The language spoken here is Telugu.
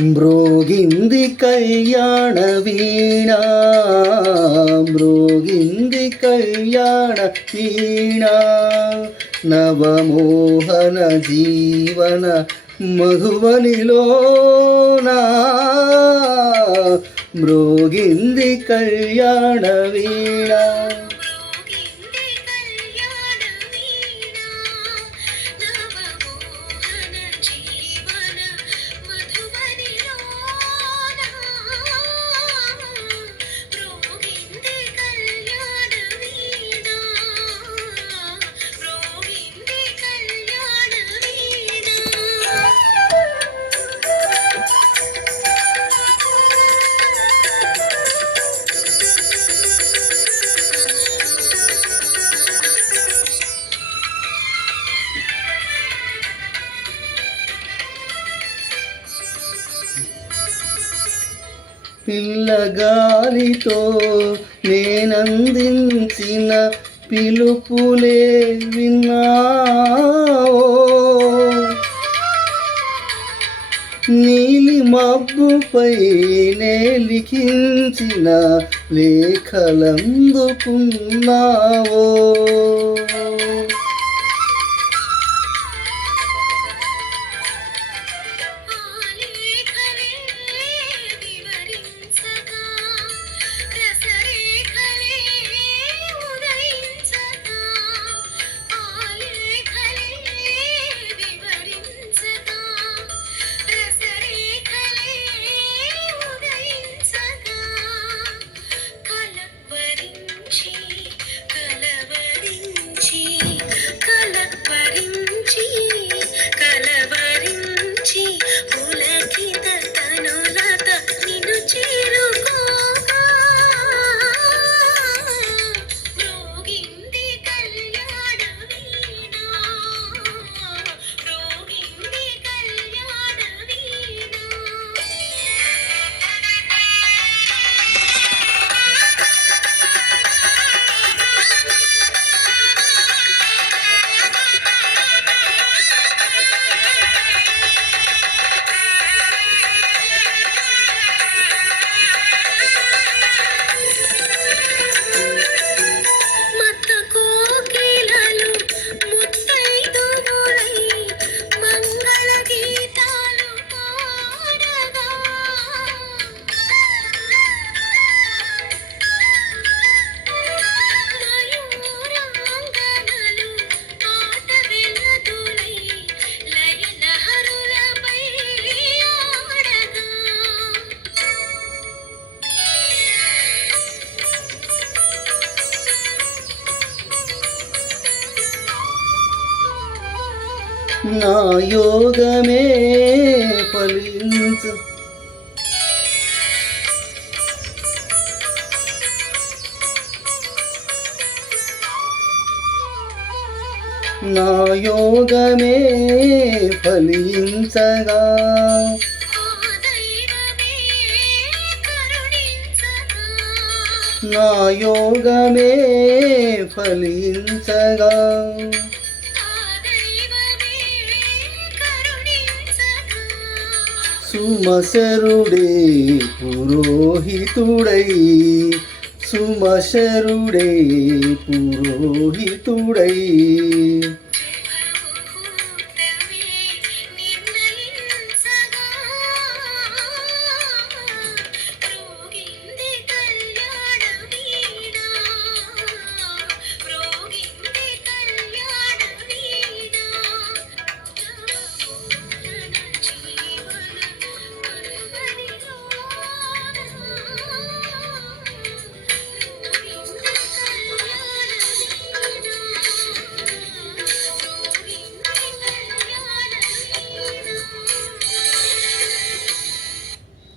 మ్రోగింది కళ్యాణ వీణ మ్రోగింది కళ్యాణ వీణ. నవమోహన జీవన మధువనిలోనా మ్రోగింది కళ్యాణ వీణ. పిల్లగాలితో నేనందించిన పిలుపులే విన్నావో? నీలి మబ్బుపై నే లిఖించిన లేఖలందుకున్నావో నా యోగమే ఫలించు. నా యోగమే ఫలించగా. నా యోగమే ఫలించగా. సుమసరుడే పురోహితుడై సుమశరుడే పురోహితుడై